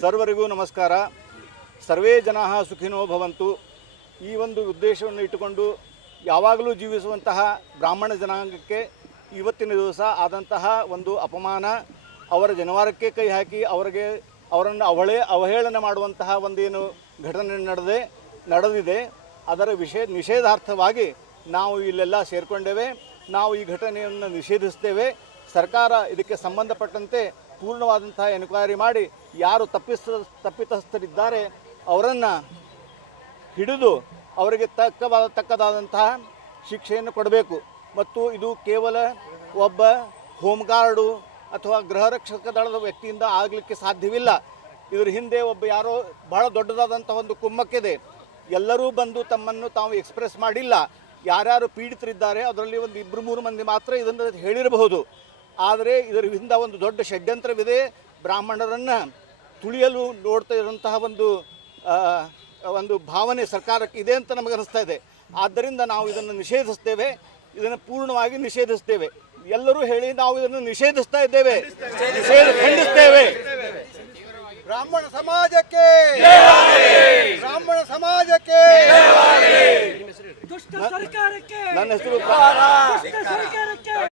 ಸರ್ವರಿಗೂ ನಮಸ್ಕಾರ. ಸರ್ವೇ ಜನ ಸುಖಿನೋ ಭವಂತು. ಈ ಒಂದು ಉದ್ದೇಶವನ್ನು ಇಟ್ಟುಕೊಂಡು ಯಾವಾಗಲೂ ಜೀವಿಸುವಂತಹ ಬ್ರಾಹ್ಮಣ ಜನಾಂಗಕ್ಕೆ ಇವತ್ತಿನ ದಿವಸ ಆದಂತಹ ಒಂದು ಅಪಮಾನ, ಅವರ ಜನವಾರಕ್ಕೆ ಕೈ ಹಾಕಿ ಅವರಿಗೆ ಅವರನ್ನು ಅವಳೆ ಅವಹೇಳನ ಮಾಡುವಂತಹ ಒಂದೇನು ಘಟನೆ ನಡೆದೇ, ನಡೆದಿದೆ. ಅದರ ವಿಷಯ ನಿಷೇಧಾರ್ಥವಾಗಿ ನಾವು ಇಲ್ಲೆಲ್ಲ ಸೇರಿಕೊಂಡೇವೆ. ನಾವು ಈ ಘಟನೆಯನ್ನು ನಿಷೇಧಿಸ್ತೇವೆ. ಸರ್ಕಾರ ಇದಕ್ಕೆ ಸಂಬಂಧಪಟ್ಟಂತೆ ಪೂರ್ಣವಾದಂತಹ ಎನ್ಕ್ವೈರಿ ಮಾಡಿ ಯಾರು ತಪ್ಪಿಸ, ತಪ್ಪಿತಸ್ಥರಿದ್ದಾರೆ ಅವರನ್ನು ಹಿಡಿದು ಅವರಿಗೆ ತಕ್ಕವಾದ ತಕ್ಕದಾದಂತಹ ಶಿಕ್ಷೆಯನ್ನು ಕೊಡಬೇಕು. ಮತ್ತು ಇದು ಕೇವಲ ಒಬ್ಬ ಹೋಮ್ಗಾರ್ಡು ಅಥವಾ ಗೃಹ ರಕ್ಷಕ ದಳದ ವ್ಯಕ್ತಿಯಿಂದ ಆಗಲಿಕ್ಕೆ ಸಾಧ್ಯವಿಲ್ಲ. ಇದರ ಹಿಂದೆ ಒಬ್ಬ ಯಾರೋ ಬಹಳ ದೊಡ್ಡದಾದಂಥ ಒಂದು ಕುಮ್ಮಕ್ಕಿದೆ. ಎಲ್ಲರೂ ಬಂದು ತಮ್ಮನ್ನು ತಾವು ಎಕ್ಸ್ಪ್ರೆಸ್ ಮಾಡಿಲ್ಲ. ಯಾರ್ಯಾರು ಪೀಡಿತರಿದ್ದಾರೆ, ಅದರಲ್ಲಿ ಒಂದು ಇಬ್ಬರು ಮೂರು ಮಂದಿ ಮಾತ್ರ ಇದನ್ನು ಹೇಳಿರಬಹುದು. ಆದರೆ ಇದರ ಹಿಂದೆ ಒಂದು ದೊಡ್ಡ ಷಡ್ಯಂತ್ರವಿದೆ. ಬ್ರಾಹ್ಮಣರನ್ನು ತುಳಿಯಲು ನೋಡ್ತಾ ಇರುವಂತಹ ಒಂದು ಒಂದು ಭಾವನೆ ಸರ್ಕಾರಕ್ಕೆ ಇದೆ ಅಂತ ನಮಗೆ ಅನಿಸ್ತಾ ಇದೆ. ಆದ್ದರಿಂದ ನಾವು ಇದನ್ನು ನಿಷೇಧಿಸ್ತೇವೆ. ಇದನ್ನು ಪೂರ್ಣವಾಗಿ ನಿಷೇಧಿಸ್ತೇವೆ. ಎಲ್ಲರೂ ಹೇಳಿ ನಾವು ಇದನ್ನು ನಿಷೇಧಿಸ್ತಾ ಇದ್ದೇವೆ. ನಿಷೇಧ ಖಂಡಿಸ್ತೇವೆ. ಬ್ರಾಹ್ಮಣ ಸಮಾಜಕ್ಕೆ! ಬ್ರಾಹ್ಮಣ ಸಮಾಜಕ್ಕೆ! ದುಷ್ಟ ಸರ್ಕಾರಕ್ಕೆ! ನನ್ನ ಹೆಸರು